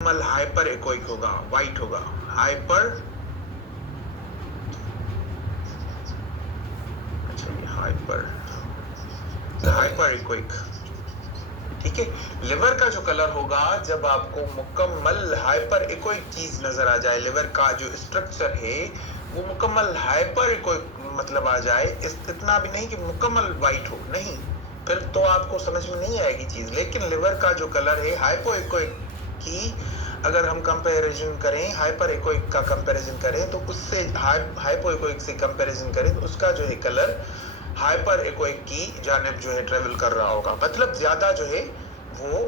मुकम्मल hyper echoic होगा, white होगा, हाइपर, अच्छा ये हाइपर इकोइक, ठीक है। लिवर का जो कलर होगा, जब आपको मुकम्मल हाइपर इकोइक चीज नजर आ जाए, लिवर का जो स्ट्रक्चर है वो मुकम्मल हाइपर इकोइक मतलब आ जाए, इतना भी नहीं कि मुकम्मल वाइट हो, नहीं, फिर तो आपको समझ में नहीं आएगी चीज। लेकिन लिवर का जो कलर है हाइपो इकोइक की अगर हम कंपैरिजन करें, हाइपर इकोइक का कंपैरिजन करें तो उससे हाइपो इकोइक से कंपैरिजन करें तो उसका जो है कलर हाइपर इकोइक की जानिब जो है ट्रेवल कर रहा होगा, मतलब ज्यादा जो है वो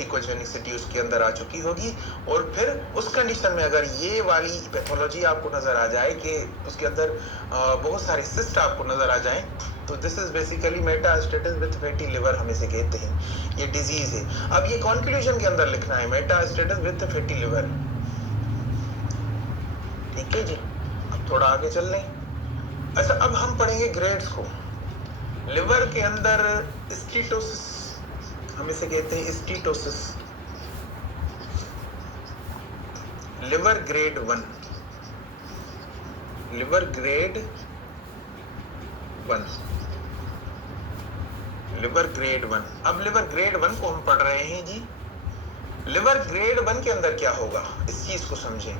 इकोजेनिसिटी उसके अंदर आ चुकी होगी। और फिर उस कंडीशन में अगर ये वाली पैथोलॉजी आपको नजर आ जाए कि उसके अंदर बहुत सारे सिस्ट आपको नजर आ जाए, तो this is basically metastasis with fatty liver, हम इसे कहते हैं, ये डिजीज है। अब ये कॉन्क्लूजन के अंदर लिखना है, मेटास्टेटिस विद फैटी लिवर, ठीक है जी। अब थोड़ा आगे चल लें। अच्छा, अब हम पढ़ेंगे ग्रेड्स को। लिवर के अंदर स्टीटोसिस, हम इसे कहते हैं steatosis, liver grade 1, liver grade 1, liver grade 1। अब लिवर ग्रेड 1 को हम पढ़ रहे हैं जी। लिवर ग्रेड 1 के अंदर क्या होगा, इस चीज को समझें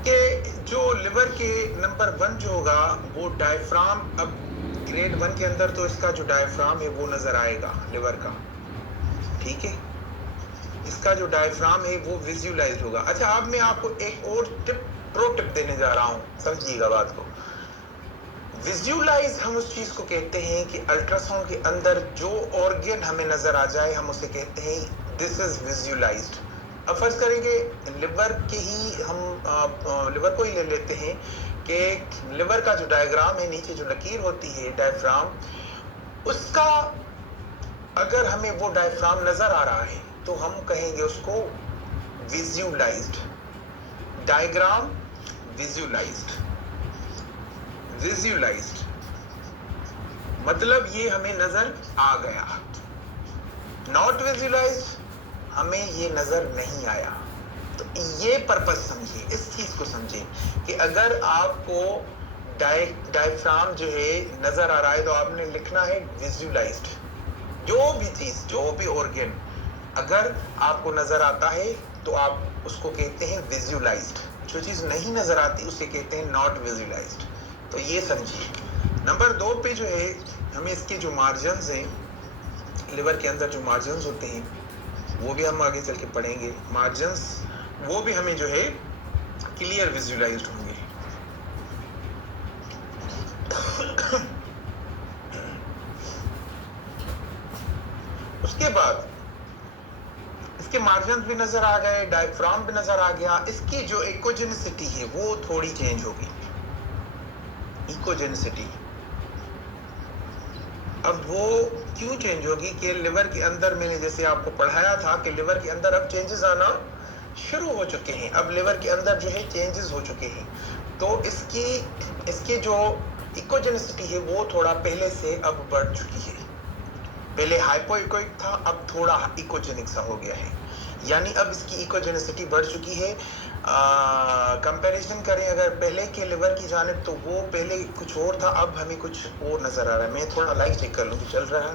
कि जो लिवर के नंबर 1 जो होगा वो डायफ्राम, अब ग्रेड 1 के अंदर तो इसका जो डायफ्राम है वो नजर आएगा लिवर का, ठीक है, इसका जो डायफ्राम है वो विजुअलाइज होगा। अच्छा, अब मैं आपको एक और प्रो टिप देने जा रहा हूं, समझिएगा बात को। विजुअलाइज हम उस चीज को कहते हैं कि अल्ट्रासाउंड के अंदर जो ऑर्गन हमें नजर आ जाए हम उसे कहते हैं दिस इज विजुअलाइज्ड। अब फर्ज करेंगे लिवर के ही हम लिवर को ही ले लेते हैं कि लिवर का जो डायग्राम है, नीचे जो लकीर होती है डायफ्राम, उसका अगर हमें वो डायफ्राम नजर आ रहा है तो हम कहेंगे उसको विजुअलाइज्ड डायग्राम, विजुअलाइज्ड, विजुअलाइज्ड मतलब ये हमें नजर आ गया। नॉट विजुअलाइज्ड, हमें ये नजर नहीं आया। तो ये पर्पस समझिए, इस चीज को समझिए कि अगर आपको डायफ्राम जो है नजर आ रहा है तो आपने लिखना है विजुअलाइज्ड। जो भी चीज, जो भी ऑर्गन अगर आपको नजर आता है तो आप उसको कहते हैं विजुअलाइज्ड, जो चीज नहीं नजर आती उसे कहते हैं नॉट विजुअलाइज्ड। तो ये समझिए। नंबर 2 पे जो है हमें इसके जो मार्जिन्स हैं, लिवर के अंदर जो मार्जिन्स होते हैं वो भी हम आगे चल के पढ़ेंगे। मार्जिन्स वो भी हमें जो है क्लियर विजुअलाइज्ड होंगे। उसके बाद इसके मार्जिन भी नजर आ गए, डायफ्राम भी नजर आ गया, इसकी जो इकोजेनिसिटी है वो थोड़ी चेंज होगी। इकोजेनिसिटी अब वो क्यों चेंज होगी कि लिवर के अंदर, मैंने जैसे आपको पढ़ाया था कि लिवर के अंदर अब चेंजेस आना शुरू हो चुके हैं, अब लिवर के अंदर जो है चेंजेस हो चुके हैं। तो इसकी जो इकोजेनिसिटी है वो थोड़ा पहले से अब बढ़ चुकी है। पहले हाइपोइकोइक था, अब थोड़ा इकोजेनिक सा हो गया है, यानी अब इसकी इकोजेनिसिटी बढ़ चुकी है। कंपैरिजन करें अगर पहले के लिवर की जानिब तो वो पहले कुछ और था, अब हमें कुछ और नजर आ रहा है। मैं थोड़ा लाइव चेक कर लूँ कि चल रहा है।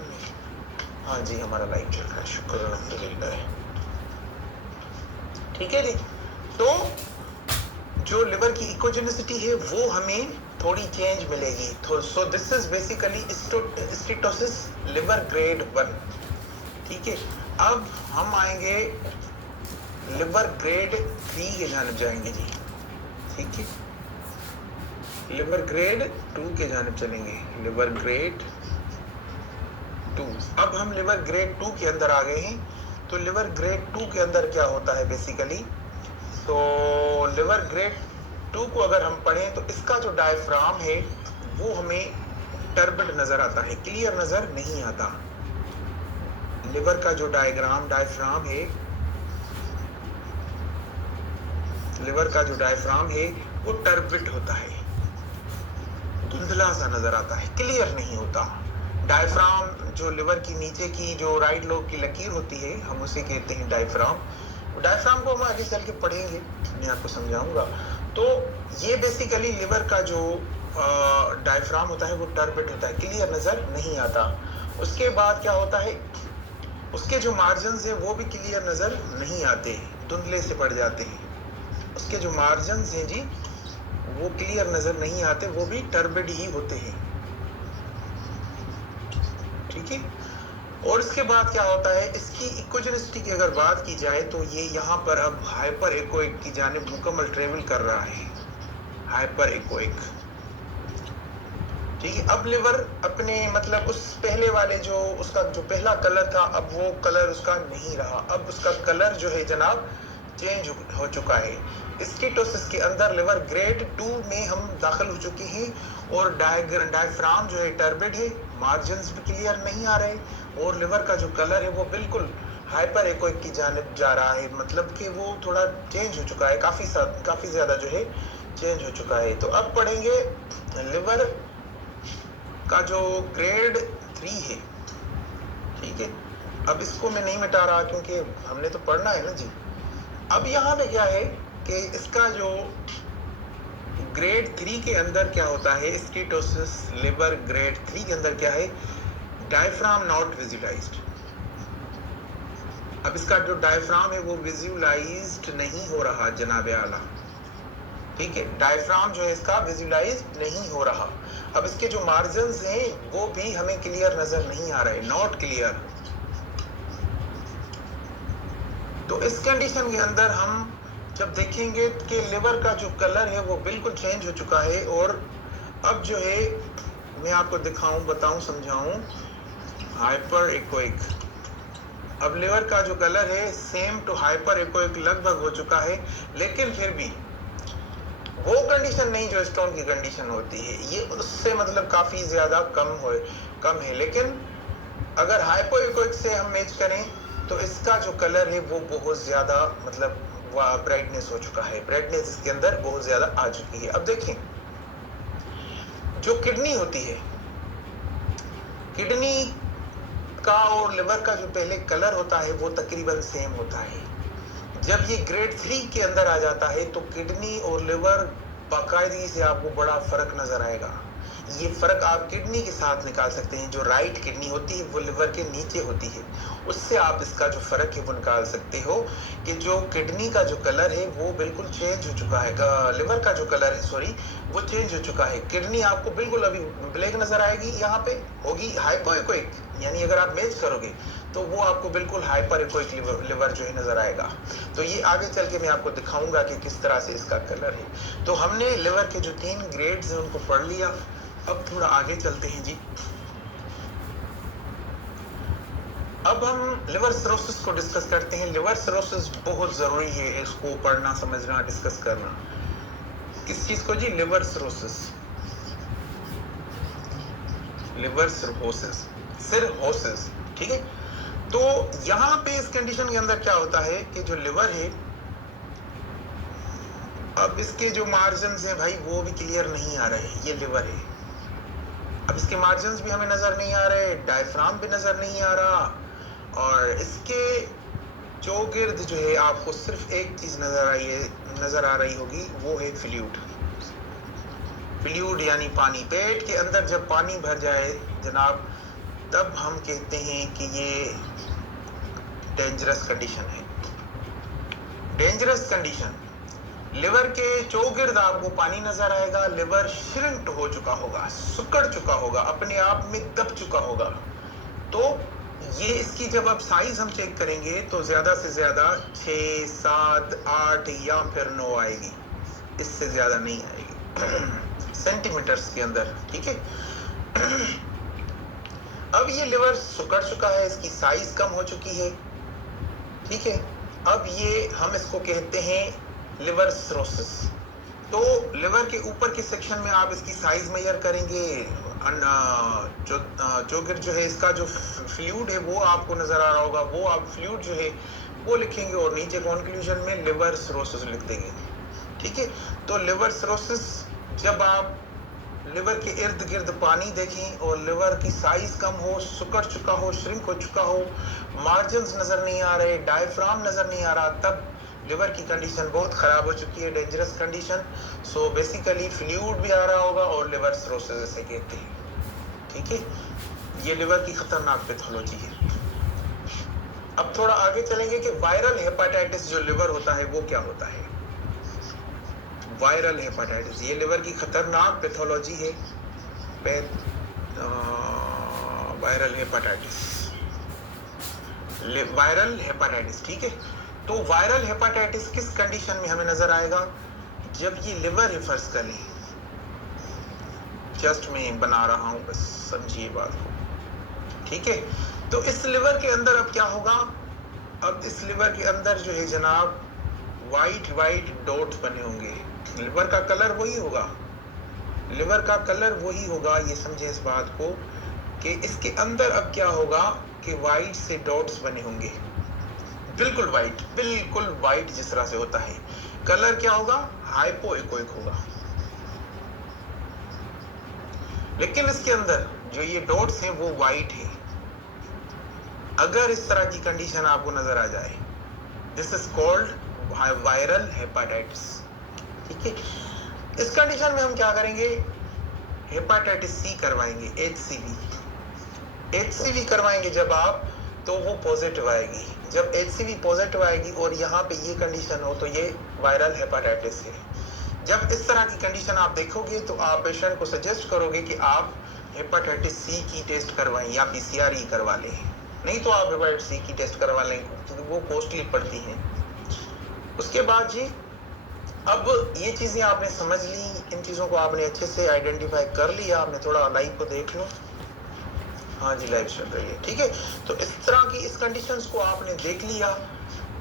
हाँ जी, हमारा लाइव चल रहा है, शुक्र अल्हम्दुलिल्लाह। ठीक है जी। तो जो लिवर की इकोजेनिसिटी है वो हमें थोड़ी चेंज मिलेगी। So this is basically steatosis liver grade 1, ठीक है। अब हम आएंगे लिवर ग्रेड 3 के जानिब जाएंगे जी, ठीक है। लिवर ग्रेड 2 के जानिब चलेंगे, लिवर ग्रेड 2। अब हम लिवर ग्रेड 2 के अंदर आ गए हैं। तो लिवर ग्रेड 2 के अंदर क्या होता है बेसिकली, तो लिवर ग्रेड 2 को अगर हम पढ़ें तो इसका जो डायफ्राम है वो हमें टर्बिड नजर आता है, क्लियर नजर नहीं आता। लिवर का जो डायफ्राम है, लिवर का जो डायफ्राम है वो टर्बिड होता है, धुंधला सा नजर आता है, क्लियर नहीं होता। डायफ्राम जो लिवर की नीचे की जो राइट लोब की लकीर होती है हम उसे कहते हैं डायफ्राम, डायफ्राम को हम आगे चल के पढ़ेंगे, मैं आपको समझाऊंगा। तो ये बेसिकली लिवर का जो डायफ्राम होता है वो टर्बिड होता है, क्लियर नजर नहीं आता। उसके बाद क्या होता है, उसके जो मार्जिन्स है वो भी क्लियर नजर नहीं आते, धुंधले से पड़ जाते हैं। उसके जो मार्जिन्स हैं जी वो क्लियर नजर नहीं आते, वो भी टर्बिड ही होते हैं, ठीक है। और इसके बाद क्या होता है, इसकी इकोजेनिसिटी की अगर बात की जाए तो ये यहाँ पर अब हाइपर एक्वाइक की जानिब मुकम्मल ट्रेवल कर रहा है, हाइपर एक्वाइक, ठीक है। अब लिवर अपने मतलब उस पहले वाले जो उसका जो पहला कलर था, अब वो कलर उसका नहीं रहा, अब उसका कलर जो है जनाब चेंज हो चुका है। स्कीटोसिस के अंदर लिवर ग्रेड 2 में हम दाखिल हो चुके हैं, और डायफ्राम जो है टर्बिड है, मार्जिन्स भी क्लियर नहीं आ रहे, और लिवर का जो कलर है वो बिल्कुल हाइपर एक्वाइक की जानिब जा रहा है, मतलब कि वो थोड़ा चेंज हो चुका है, काफी ज्यादा जो है चेंज हो चुका है। तो अब पढ़ेंगे लिवर का जो ग्रेड 3 है, ठीक है। अब इसको मैं नहीं मिटा रहा क्योंकि हमने तो पढ़ना है ना जी। अब यहाँ पे क्या है कि इसका जो ग्रेड 3 के अंदर क्या होता है, स्कीटोसिस लिवर ग्रेड 3 के अंदर क्या है, डायफ्राम नॉट विजुअलाइज्ड। अब इसका जो डायफ्राम है वो विजुअलाइज्ड नहीं हो रहा जनाब आला, ठीक है। डायफ्राम जो है इसका विजुअलाइज नहीं हो रहा। अब इसके जो मार्जिन्स हैं वो भी हमें क्लियर नजर नहीं आ रहे, नॉट क्लियर। तो इस कंडीशन के अंदर हम जब देखेंगे कि लिवर का जो कलर है वो बिल्कुल चेंज हो चुका है, और अब जो है मैं आपको दिखाऊं, बताऊं, समझाऊं, हाइपर एक्वाइक। अब लिवर का जो कलर है सेम टू हाइपर एक्वाइक लगभग हो चुका है, लेकिन फिर भी वो कंडीशन नहीं जो स्टोन की कंडीशन होती है, ये उससे मतलब काफी ज्यादा कम है। लेकिन अगर हाइपो एक्वाइक से हम मैच करें तो इसका जो कलर है वो बहुत ज्यादा मतलब ब्राइटनेस हो चुका है, ब्राइटनेस इसके अंदर बहुत ज्यादा आ चुकी है। अब देखिए जो किडनी होती है, किडनी का और लिवर का जो पहले कलर होता है वो तकरीबन सेम होता है। जब ये ग्रेड 3 के अंदर आ जाता है तो किडनी और लिवर बाकायदगी से आपको बड़ा फर्क नजर आएगा। ये फर्क आप किडनी के साथ निकाल सकते हैं, जो राइट किडनी होती है वो लिवर के नीचे होती है, उससे आप इसका जो फर्क है वो निकाल सकते हो कि जो किडनी का जो कलर है वो बिल्कुल चेंज हो चुका है, लिवर का जो कलर है सॉरी वो चेंज हो चुका है। किडनी आपको बिल्कुल अभी ब्लैक नजर आएगी, यहाँ पे होगी हाइपो एक्वाइक, यानी अगर आप मैच करोगे तो वो आपको बिल्कुल हाइपर एक्वाइक लिवर जो है नजर आएगा। तो ये आगे चल के मैं आपको दिखाऊंगा कि किस तरह से इसका कलर है। तो हमने लिवर के जो 3 ग्रेड्स हैं उनको पढ़ लिया, अब थोड़ा आगे चलते हैं जी। अब हम लिवर सिरोसिस को डिस्कस करते हैं। लिवर सिरोसिस बहुत जरूरी है, इसको पढ़ना, समझना, डिस्कस करना। किस चीज को जी? लिवर सिरोसिस, लिवर सिरोसिस, ठीक है। तो यहाँ पे इस कंडीशन के अंदर क्या होता है कि जो लिवर है, अब इसके जो मार्जिन्स हैं भाई वो भी क्लियर नहीं आ रहे, ये लिवर है, अब इसके मार्जिन्स भी हमें नजर नहीं आ रहे, डायफ्राम भी नजर नहीं आ रहा, और इसके चौगिर्द जो है आपको सिर्फ एक चीज नजर आ रही होगी, वो है फ्लूइड यानी पानी। पेट के अंदर जब पानी भर जाए जनाब, तब हम कहते हैं कि ये डेंजरस कंडीशन है। डेंजरस कंडीशन, लिवर के चौगिर्द आपको पानी नजर आएगा, लिवर श्रिंक्ड हो चुका होगा, सिकुड़ चुका होगा, अपने आप में दब चुका होगा। तो ये इसकी जब आप साइज हम चेक करेंगे तो ज्यादा से ज्यादा 6, 7, 8 या फिर 9 आएगी, इससे ज्यादा नहीं आएगी सेंटीमीटर्स के अंदर, ठीक है। अब ये लिवर सिकुड़ चुका है, इसकी साइज कम हो चुकी है, ठीक है। अब ये हम इसको कहते हैं लिवर सिरोसिस। तो लिवर के ऊपर के सेक्शन में आप इसकी साइज मेजर करेंगे, चौगिर्द जो है इसका जो फ्लूइड है वो आपको नजर आ रहा होगा, वो आप फ्लूइड जो है वो लिखेंगे और नीचे कंक्लूजन में लिवर सिरोसिस लिख देंगे, ठीक है। तो लिवर सिरोसिस जब आप लिवर के इर्द गिर्द पानी देखें और लिवर की साइज कम हो, सुकड़ चुका हो, श्रिंक हो चुका हो, मार्जिन्स नजर नहीं आ रहे, डायफ्राम नजर नहीं आ रहा, तब लिवर की कंडीशन बहुत खराब हो चुकी है, dangerous condition. So basically fluid भी आ रहा होगा और लिवर सिरोसिस जैसे कहते हैं। ठीक है, ये लिवर की खतरनाक पैथोलॉजी है। अब थोड़ा आगे चलेंगे कि वायरल हेपाटाइटिस जो लिवर होता है वो क्या होता है। वायरल हेपाटाइटिस ये लिवर की खतरनाक पैथोलॉजी है। Viral hepatitis, viral hepatitis. ठीक है, तो वायरल हेपाटाइटिस किस कंडीशन में हमें नजर आएगा, जब ये लिवर रिफर्स करें। जस्ट मैं बना रहा हूं, बस समझिए बात को। ठीक है, तो इस लिवर के अंदर अब क्या होगा, अब इस लिवर के अंदर जो है जनाब वाइट वाइट डॉट्स बने होंगे। लिवर का कलर वही होगा, लिवर का कलर वही होगा, ये समझे इस बात को कि इसके अंदर अब क्या होगा कि वाइट से डॉट्स बने होंगे, बिल्कुल वाइट जिस तरह से होता है। कलर क्या होगा, हाइपोइकोइक होगा। लेकिन इसके अंदर जो ये डॉट्स हैं वो वाइट है। अगर इस तरह की कंडीशन आपको नजर आ जाए, this is called viral hepatitis. ठीक है, इस कंडीशन में हम क्या करेंगे, हेपाटाइटिस सी करवाएंगे, HCV करवाएंगे जब आप, तो वो पॉजिटिव आएगी। जब HCV पॉजिटिव आएगी और यहाँ पे ये कंडीशन हो तो ये वायरल हेपाटाइटिस है। जब इस तरह की कंडीशन आप देखोगे तो आप पेशेंट को सजेस्ट करोगे कि आप हेपाटाइटिस सी की टेस्ट करवाएं या PCR करवा लें, नहीं तो आप हेपाटाइटिस सी की टेस्ट करवा लें क्योंकि वो कॉस्टली पड़ती हैं। उसके बाद जी, अब ये चीजें आपने समझ ली, इन चीजों को आपने अच्छे से आइडेंटिफाई कर लिया। आपने थोड़ा लाइव को देख लो, हाँ जी लाइव चल रही है। ठीक है, तो इस तरह की इस कंडीशंस को आपने देख लिया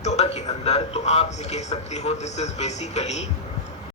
तो के अंदर तो आप इसे कह सकते हो दिस इज बेसिकली